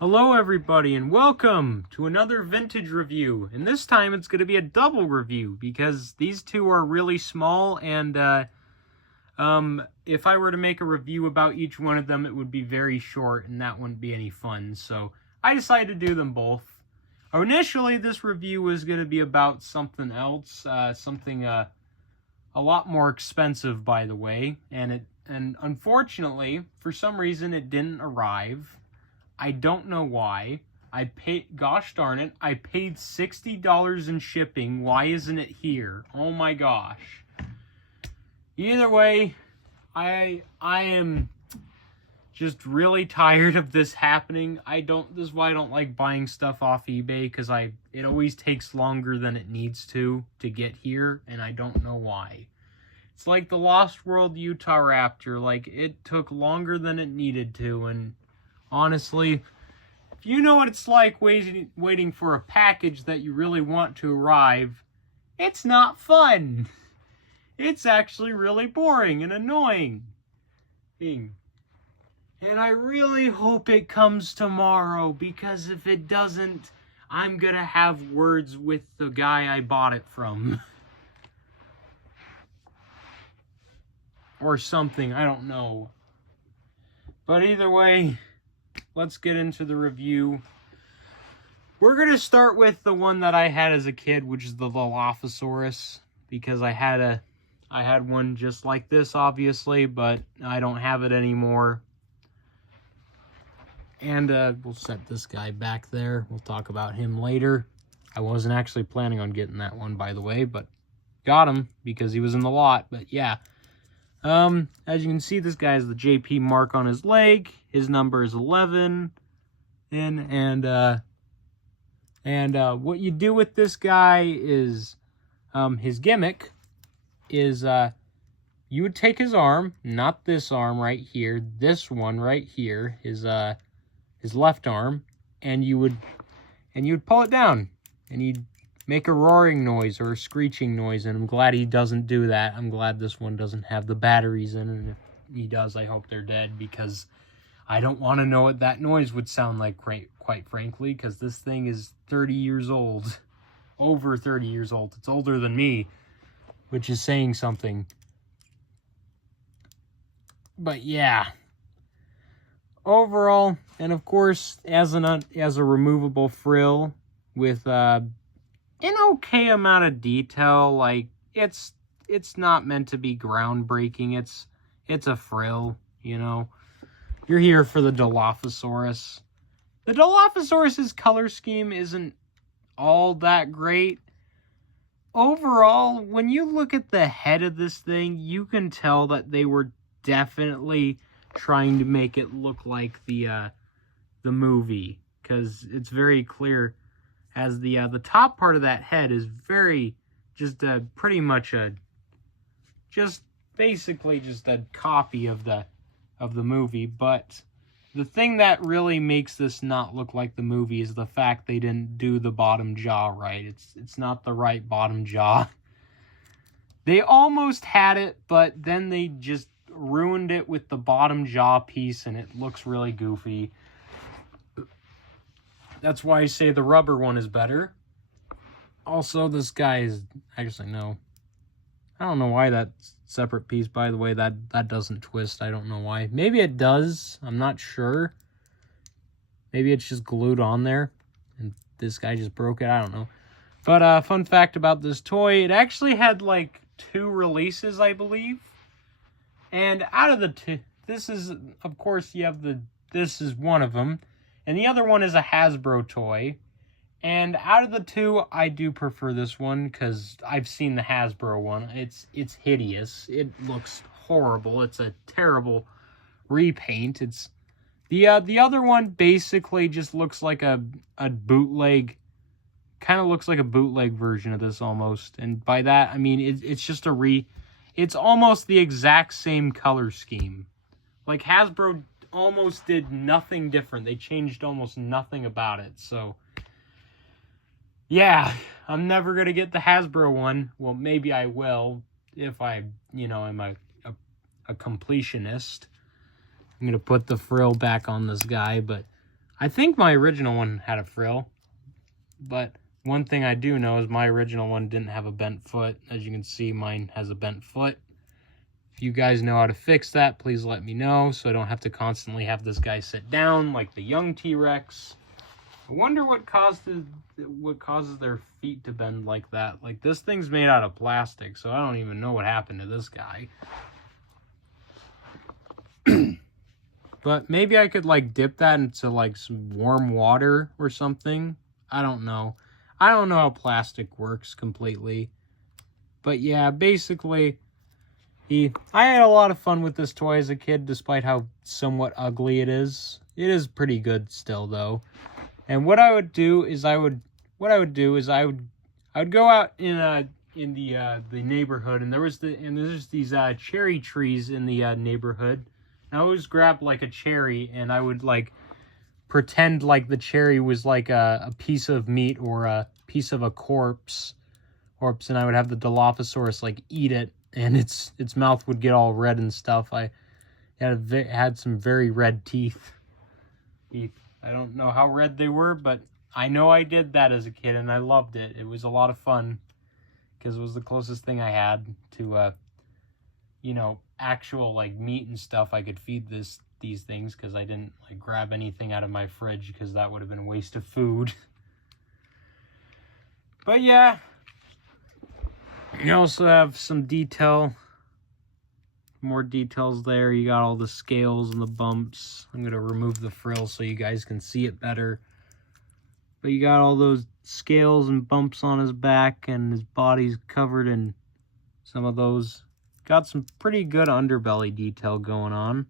Hello everybody and welcome to another vintage review, and this time it's going to be a double review because these two are really small, and if I were to make a review about each one of them it would be very short and that wouldn't be any fun, so I decided to do them both. Initially this review was going to be about something else, something a lot more expensive, by the way, and unfortunately for some reason it didn't arrive. I don't know why. Gosh darn it, I paid $60 in shipping. Why isn't it here? Oh my gosh. Either way, I am just really tired of this happening. This is why I don't like buying stuff off eBay, because it always takes longer than it needs to get here, and I don't know why. It's like the Lost World Utah Raptor. Like, it took longer than it needed to, and honestly, if you know what it's like waiting for a package that you really want to arrive, it's not fun. It's actually really boring and annoying. And I really hope it comes tomorrow, because if it doesn't, I'm gonna have words with the guy I bought it from. Or something, I don't know. But either way, let's get into the review. We're going to start with the one that I had as a kid, which is the dilophosaurus, because I had one just like this, obviously, but I don't have it anymore. And we'll set this guy back there. We'll talk about him later. I wasn't actually planning on getting that one, by the way, but got him because he was in the lot. But yeah. As you can see, this guy has the JP mark on his leg. His number is 11. And what you do with this guy is, his gimmick is, you would take his arm, not this arm right here, this one right here, his left arm, and you would pull it down, and he'd make a roaring noise or a screeching noise, and I'm glad he doesn't do that. I'm glad this one doesn't have the batteries in it, and if he does, I hope they're dead, because I don't want to know what that noise would sound like, quite frankly, because this thing is 30 years old. Over 30 years old. It's older than me, which is saying something. But yeah. Overall, and of course, as a removable frill with an okay amount of detail. Like, it's not meant to be groundbreaking. It's a frill, you know. You're here for the Dilophosaurus. The Dilophosaurus's color scheme isn't all that great. Overall, when you look at the head of this thing, you can tell that they were definitely trying to make it look like the movie, because it's very clear, as the top part of that head is very pretty much basically just a copy of the movie. But the thing that really makes this not look like the movie is the fact they didn't do the bottom jaw right. It's not the right bottom jaw. They almost had it, but then they just ruined it with the bottom jaw piece, and it looks really goofy. That's why I say the rubber one is better. Also, this guy is... Actually, no. I don't know why that separate piece, by the way, that doesn't twist. I don't know why. Maybe it does. I'm not sure. Maybe it's just glued on there, and this guy just broke it. I don't know. But fun fact about this toy, it actually had, like, 2 releases, I believe. And out of the 2... This is, of course, you have this is one of them. And the other one is a Hasbro toy. And out of the 2, I do prefer this one, because I've seen the Hasbro one. It's hideous. It looks horrible. It's a terrible repaint. It's the other one basically just looks like a bootleg, kind of looks like a bootleg version of this almost. And by that, I mean, it's just it's almost the exact same color scheme. Like, Hasbro almost did nothing different. They changed almost nothing about it. So, yeah, I'm never going to get the Hasbro one. Well, maybe I will if I, am a completionist. I'm going to put the frill back on this guy, but I think my original one had a frill, but one thing I do know is my original one didn't have a bent foot. As you can see, mine has a bent foot. If you guys know how to fix that, please let me know so I don't have to constantly have this guy sit down like the young T-Rex. I wonder what causes their feet to bend like that. Like, this thing's made out of plastic, so I don't even know what happened to this guy. But maybe I could, like, dip that into, like, some warm water or something. I don't know. I don't know how plastic works completely. But yeah, basically, I had a lot of fun with this toy as a kid, despite how somewhat ugly it is. It is pretty good still, though. And what I would do is I would go out in the neighborhood, and there's these cherry trees in the neighborhood. And I always grab like a cherry, and I would like pretend like the cherry was like a piece of meat or a piece of a corpse, and I would have the dilophosaurus like eat it, and its mouth would get all red and stuff. I had some very red teeth. I don't know how red they were, but I know I did that as a kid, and I loved it. It was a lot of fun because it was the closest thing I had to, actual like meat and stuff I could feed these things, because I didn't like grab anything out of my fridge because that would have been a waste of food. But yeah, you also have some more details there. You got all the scales and the bumps. I'm going to remove the frill so you guys can see it better. But you got all those scales and bumps on his back, and his body's covered in some of those. Got some pretty good underbelly detail going on.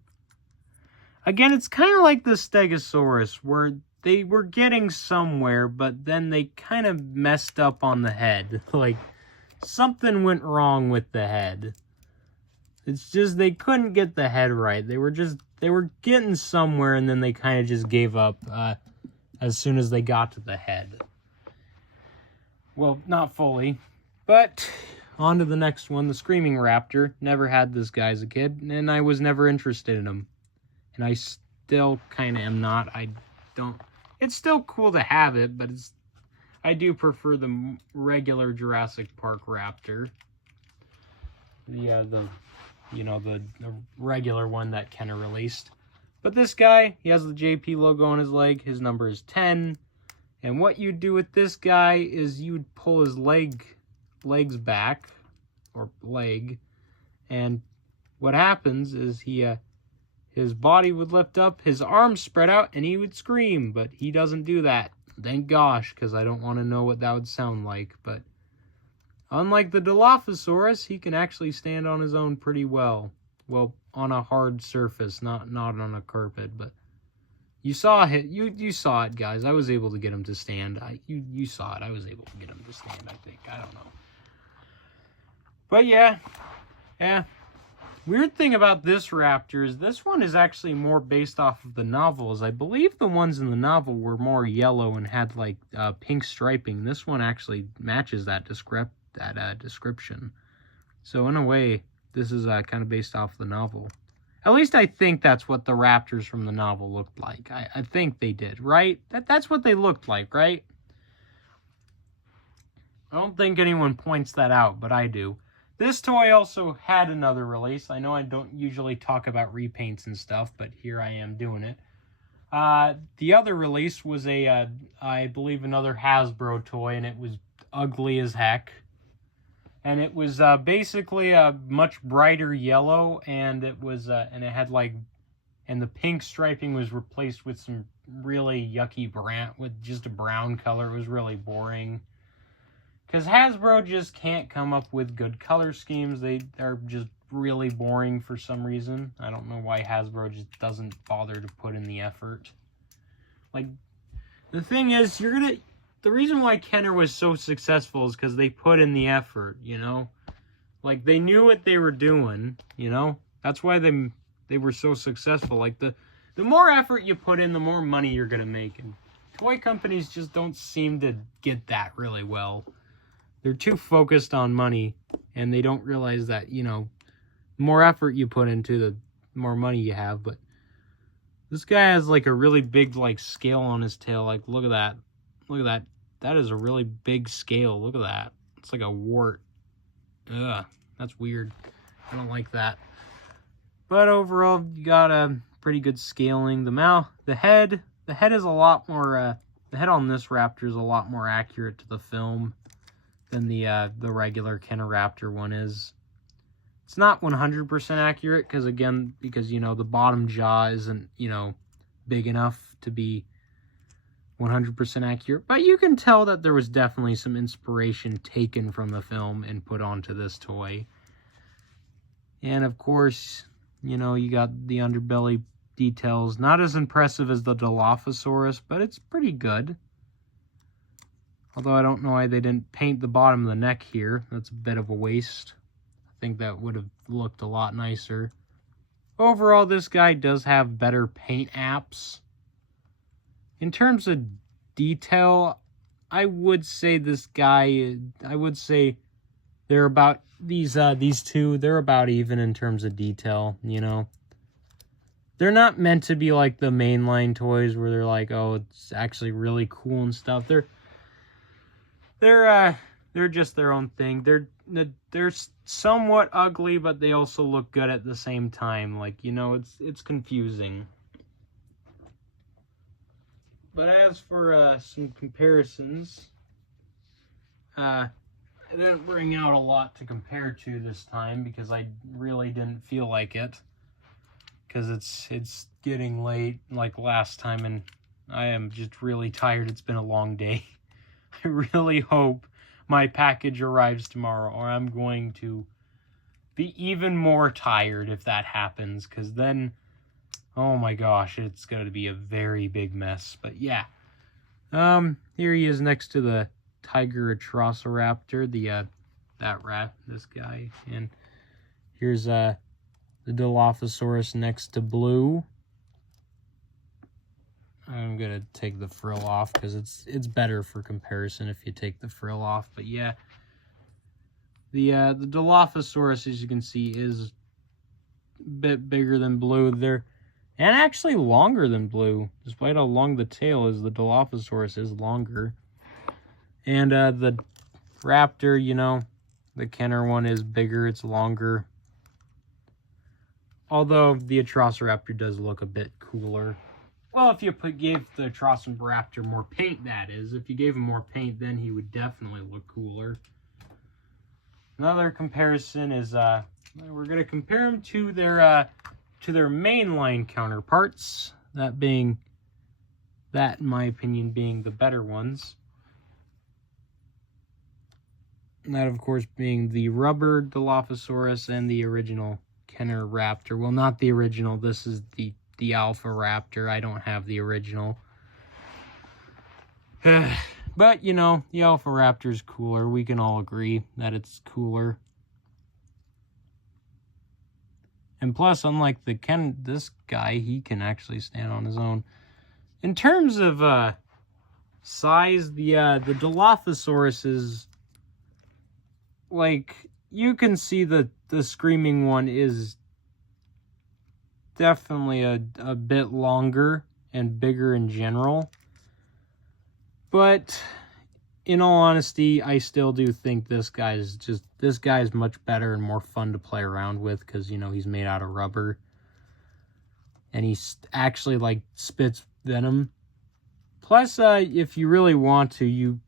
Again, it's kind of like the Stegosaurus, where they were getting somewhere, but then they kind of messed up on the head. Like, something went wrong with the head. It's just they couldn't get the head right. They were getting somewhere, and then they kind of just gave up as soon as they got to the head. Well, not fully, but on to the next one, the Screaming Raptor. Never had this guy as a kid, and I was never interested in him. And I still kind of am not. It's still cool to have it, but I do prefer the regular Jurassic Park Raptor. The regular one that Kenner released. But this guy, he has the JP logo on his leg. His number is 10. And what you do with this guy is you would pull his legs back, or leg, and what happens is his body would lift up, his arms spread out, and he would scream. But he doesn't do that. Thank gosh, because I don't want to know what that would sound like. But unlike the Dilophosaurus, he can actually stand on his own pretty well. Well, on a hard surface, not on a carpet. But you saw it. You saw it, guys. I was able to get him to stand. You saw it. I was able to get him to stand, I think. I don't know. But yeah. Weird thing about this raptor is this one is actually more based off of the novels. I believe the ones in the novel were more yellow and had like pink striping. This one actually matches that description. So in a way, this is kind of based off the novel. At least I think that's what the raptors from the novel looked like. I think they did, right? That's what they looked like, right? I don't think anyone points that out, but I do. This toy also had another release. I know I don't usually talk about repaints and stuff, but here I am doing it. The other release was I believe another Hasbro toy, and it was ugly as heck. And it was basically a much brighter yellow, and it had and the pink striping was replaced with some really yucky with just a brown color. It was really boring. Because Hasbro just can't come up with good color schemes. They are just really boring for some reason. I don't know why Hasbro just doesn't bother to put in the effort. Like, the thing is, the reason why Kenner was so successful is because they put in the effort, you know? Like, they knew what they were doing, you know? That's why they were so successful. Like, the more effort you put in, the more money you're going to make. And toy companies just don't seem to get that really well. They're too focused on money, and they don't realize that, the more effort you put into, the more money you have. But This guy has like a really big like scale on his tail. Like, look at that. Look at that. That is a really big scale. Look at that. It's like a wart. Ugh, that's weird. I don't like that. But overall, you got a pretty good scaling. The head is a lot more, the head on this raptor is a lot more accurate to the film than the regular Kenner raptor one is. It's not 100% accurate because, you know, the bottom jaw isn't, you know, big enough to be 100% accurate. But you can tell that there was definitely some inspiration taken from the film and put onto this toy. And of course, you know, you got the underbelly details. Not as impressive as the dilophosaurus, but it's pretty good. Although I don't know why they didn't paint the bottom of the neck here. That's a bit of a waste. I think that would have looked a lot nicer. Overall, this guy does have better paint apps. In terms of detail, I would say this guy, I would say they're about, these two, they're about even in terms of detail, you know. They're not meant to be like the mainline toys where they're like, oh, it's actually really cool and stuff. They're just their own thing. They're somewhat ugly, but they also look good at the same time. Like, you know, it's confusing. But as for some comparisons, I didn't bring out a lot to compare to this time because I really didn't feel like it. Because it's getting late like last time, and I am just really tired. It's been a long day. I really hope my package arrives tomorrow, or I'm going to be even more tired if that happens, because then, oh my gosh, it's going to be a very big mess. But yeah, here he is next to the tiger atrociraptor, this guy, and here's the dilophosaurus next to Blue. I'm gonna take the frill off because it's better for comparison if you take the frill off. But yeah, the dilophosaurus, as you can see, is a bit bigger than Blue. And actually longer than Blue, despite how long the tail is. The dilophosaurus is longer, and the raptor, you know, the Kenner one is bigger. It's longer. Although the atrociraptor does look a bit cooler. Well, if you gave the atrociraptor more paint, that is. If you gave him more paint, then he would definitely look cooler. Another comparison is, we're going to compare them to their mainline counterparts. That, in my opinion, being the better ones. And that, of course, being the rubber Dilophosaurus and the original Kenner raptor. Well, not the original. This is the Alpha Raptor. I don't have the original. But, you know, the Alpha Raptor is cooler. We can all agree that it's cooler. And plus, unlike this guy, he can actually stand on his own. In terms of size, the Dilophosaurus is, like, you can see the screaming one is definitely a bit longer and bigger in general. But in all honesty, I still do think this guy is much better and more fun to play around with because, you know, he's made out of rubber. And he's actually, like, spits venom. Plus, if you really want to, you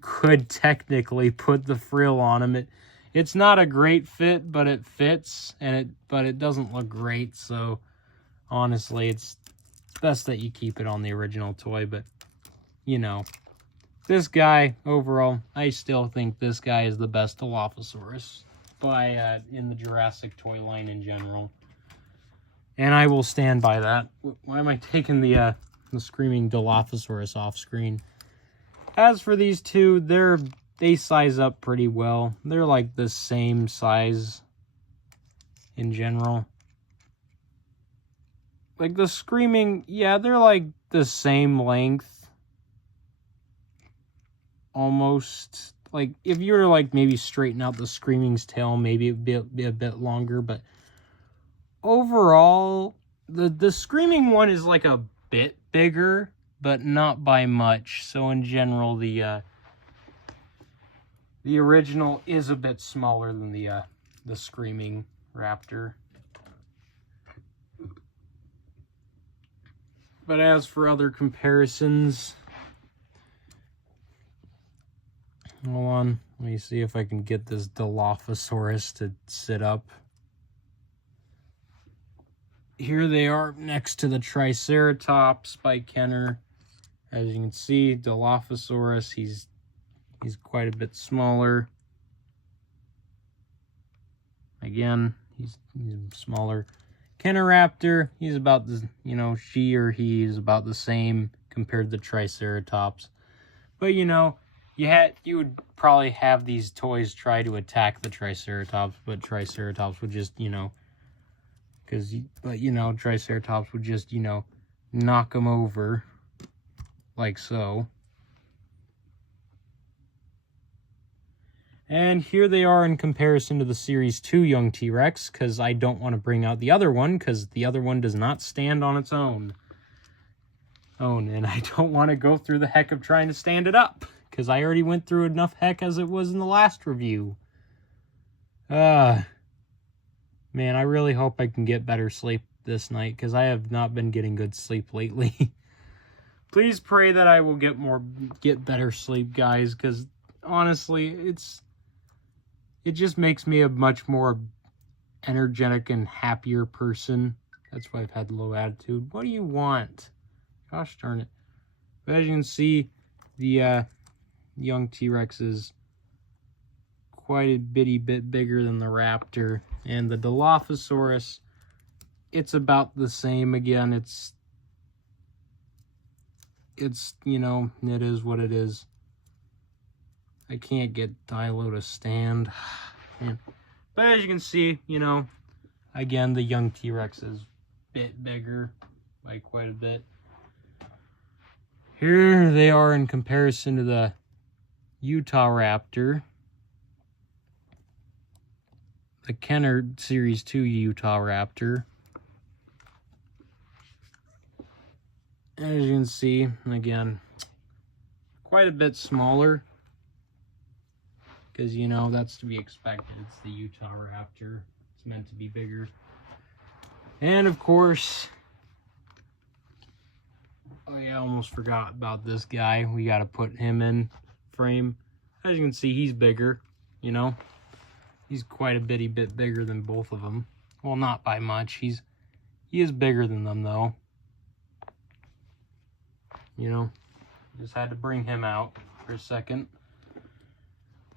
could technically put the frill on him. It's not a great fit, but it fits, but it doesn't look great, so honestly, it's best that you keep it on the original toy. But, you know, this guy, overall, I still think this guy is the best Dilophosaurus in the Jurassic toy line in general. And I will stand by that. Why am I taking the screaming Dilophosaurus off screen? As for these two, they size up pretty well. They're like the same size in general. Like the screaming, yeah, they're like the same length. Almost. Like if you were to like maybe straighten out the screaming's tail, maybe it'd be a bit longer, but overall The screaming one is like a bit bigger, but not by much. So in general, the original is a bit smaller than the screaming raptor. But as for other comparisons, hold on, let me see if I can get this dilophosaurus to sit up. Here they are next to the Triceratops by Kenner. As you can see, dilophosaurus, he's quite a bit smaller. Again, he's smaller. Kenner raptor, he's about the, she or he is about the same compared to Triceratops. But you would probably have these toys try to attack the Triceratops, but Triceratops would just, Triceratops would just, knock them over like so. And here they are in comparison to the Series 2 young T-Rex, because I don't want to bring out the other one, because the other one does not stand on its own. And I don't want to go through the heck of trying to stand it up, because I already went through enough heck as it was in the last review. Man, I really hope I can get better sleep this night, because I have not been getting good sleep lately. Please pray that I will get better sleep, guys, because honestly, it just makes me a much more energetic and happier person. That's why I've had low attitude. What do you want? Gosh darn it. But as you can see, the young T-Rex is quite a bit bigger than the raptor. And the Dilophosaurus, it's about the same again. It's it is what it is. I can't get Dilo to stand. Man. But as you can see, again, the young T-Rex is a bit bigger by quite a bit. Here they are in comparison to the Utah Raptor. The Kenner Series 2 Utah Raptor. As you can see, again, quite a bit smaller. Because, that's to be expected. It's the Utah Raptor. It's meant to be bigger. And, of course, I almost forgot about this guy. We got to put him in frame. As you can see, he's bigger, He's quite a bit bigger than both of them. Well, not by much. He is bigger than them, though. Just had to bring him out for a second.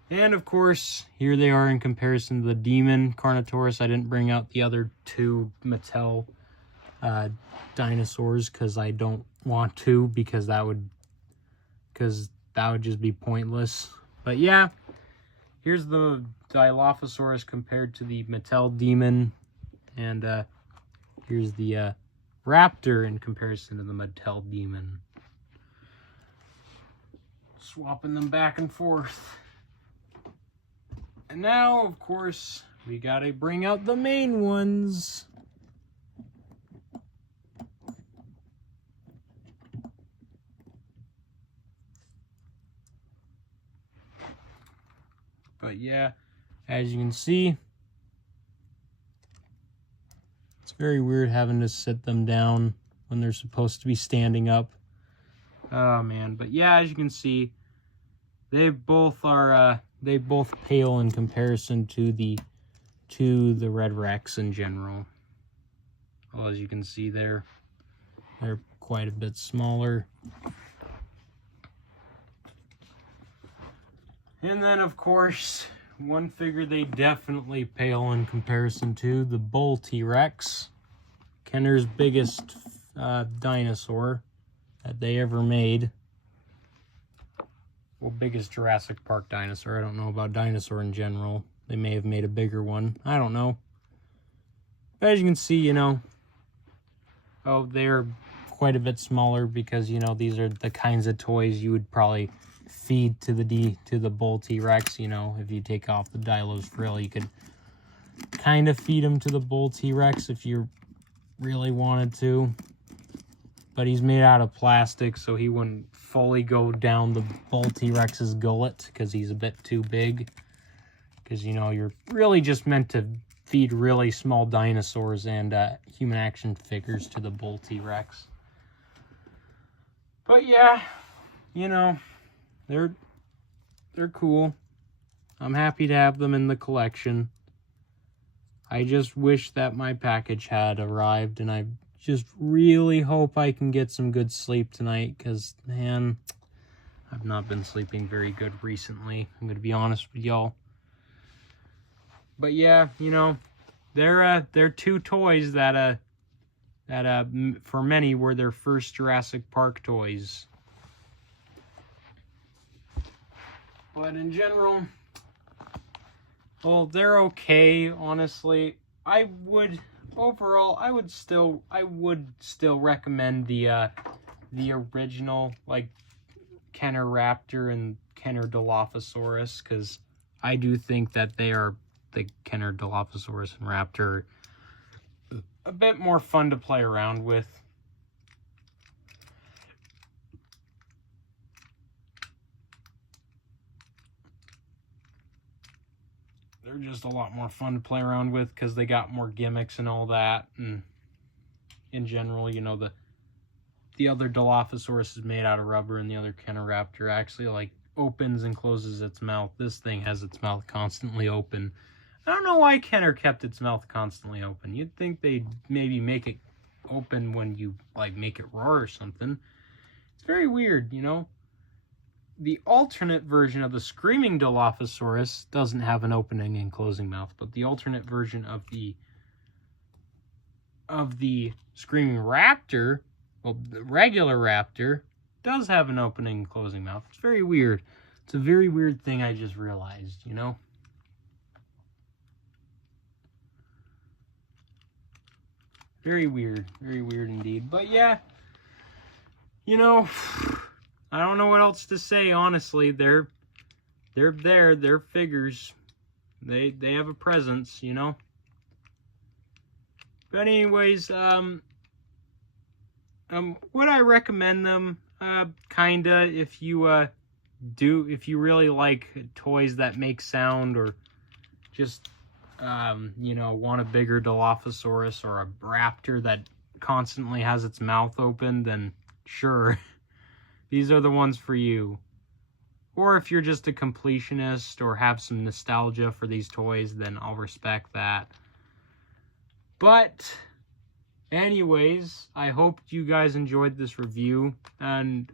And, of course, here they are in comparison to the Demon Carnotaurus. I didn't bring out the other two Mattel dinosaurs because I don't want to, because that would just be pointless. But, yeah, here's the Dilophosaurus compared to the Mattel Demon. And here's the Raptor in comparison to the Mattel Demon. Swapping them back and forth. And now, of course, we gotta bring out the main ones. But yeah, as you can see, it's very weird having to sit them down when they're supposed to be standing up. Oh man, but yeah, as you can see, they both pale in comparison to the Red Rex in general. Well, as you can see there, they're quite a bit smaller. And then, of course, one figure they definitely pale in comparison to, the Bull T-Rex, Kenner's biggest dinosaur that they ever made. Well, biggest Jurassic Park dinosaur. I don't know about dinosaur in general. They may have made a bigger one. I don't know. But as you can see, they're quite a bit smaller because, these are the kinds of toys you would probably feed to the Bull T-Rex. If you take off the Dilo's frill, you could kind of feed them to the Bull T-Rex if you're really wanted to. But he's made out of plastic, so he wouldn't fully go down the bull T-Rex's gullet because he's a bit too big. Because, you know, you're really just meant to feed really small dinosaurs and human action figures to the bull T-Rex. But yeah, you know, they're cool. I'm happy to have them in the collection. I just wish that my package had arrived, and I just really hope I can get some good sleep tonight, because, man, I've not been sleeping very good recently. I'm going to be honest with y'all. But yeah, you know, they're two toys that for many were their first Jurassic Park toys. But in general, well, they're okay, honestly. I would still recommend the original, like, Kenner Raptor and Kenner Dilophosaurus, because I do think that they are, the Kenner Dilophosaurus and Raptor, a bit more fun to play around with. They're just a lot more fun to play around with because they got more gimmicks and all that. And in general, you know, the other Dilophosaurus is made out of rubber, and the other Kenner Raptor actually, like, opens and closes its mouth. This thing has its mouth constantly open. I don't know why Kenner kept its mouth constantly open. You'd think they'd maybe make it open when you, like, make it roar or something. It's very weird, you know? The alternate version of the Screaming Dilophosaurus doesn't have an opening and closing mouth, but the alternate version of the Screaming Raptor, well, the regular Raptor, does have an opening and closing mouth. It's very weird. It's a very weird thing I just realized, you know? Very weird indeed. But yeah, you know, I don't know what else to say, honestly. They're there, they're figures. They have a presence, you know. But anyways, would I recommend them? Kinda, if you really like toys that make sound, or just you know, want a bigger Dilophosaurus or a Raptor that constantly has its mouth open, then sure, these are the ones for you. Or if you're just a completionist or have some nostalgia for these toys, then I'll respect that. But anyways, I hope you guys enjoyed this review, and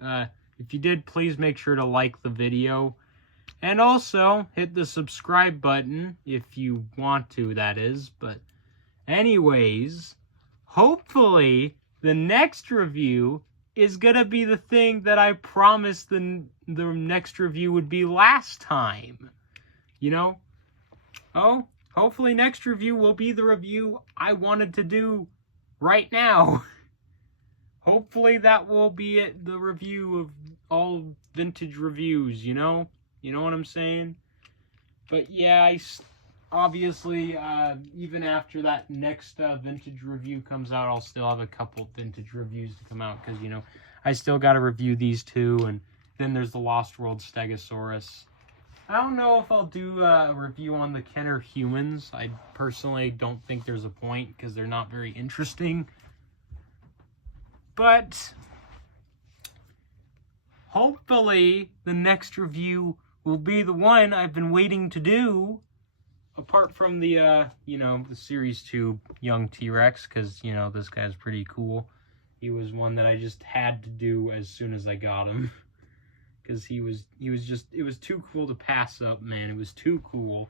if you did, please make sure to like the video. And also, hit the subscribe button if you want to, that is. But anyways, hopefully the next review is gonna be the thing that I promised the next review would be last time. You know? Oh, hopefully next review will be the review I wanted to do right now. Hopefully that will be it, the review of all vintage reviews, you know? You know what I'm saying? But yeah, obviously, even after that next vintage review comes out, I'll still have a couple vintage reviews to come out, because, you know, I still got to review these two, and then there's the Lost World Stegosaurus. I don't know if I'll do a review on the Kenner humans. I personally don't think there's a point, because they're not very interesting. But hopefully the next review will be the one I've been waiting to do, apart from the, you know, the Series 2 Young T-Rex, because, you know, this guy's pretty cool. He was one that I just had to do as soon as I got him, because he was just, it was too cool to pass up, man. It was too cool.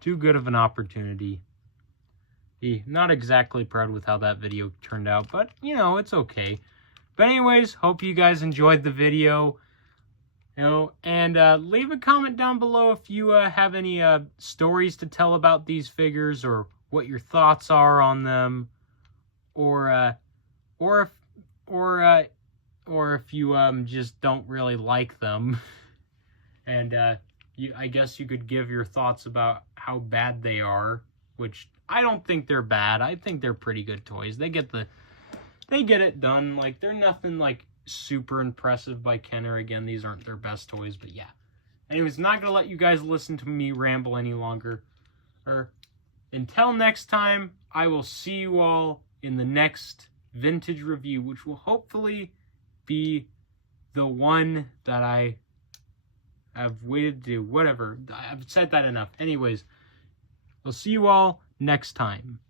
Too good of an opportunity. Not exactly proud with how that video turned out, but, you know, it's okay. But anyways, hope you guys enjoyed the video. You know, and leave a comment down below if you have any stories to tell about these figures, or what your thoughts are on them, or if you just don't really like them. And I guess you could give your thoughts about how bad they are, which I don't think they're bad. I think they're pretty good toys. They get it done. Like, they're nothing like super impressive by Kenner. Again, these aren't their best toys, but yeah. Anyways, not gonna let you guys listen to me ramble any longer. Until next time, I will see you all in the next vintage review, which will hopefully be the one that I have waited to do. Whatever. I've said that enough. Anyways, I'll see you all next time.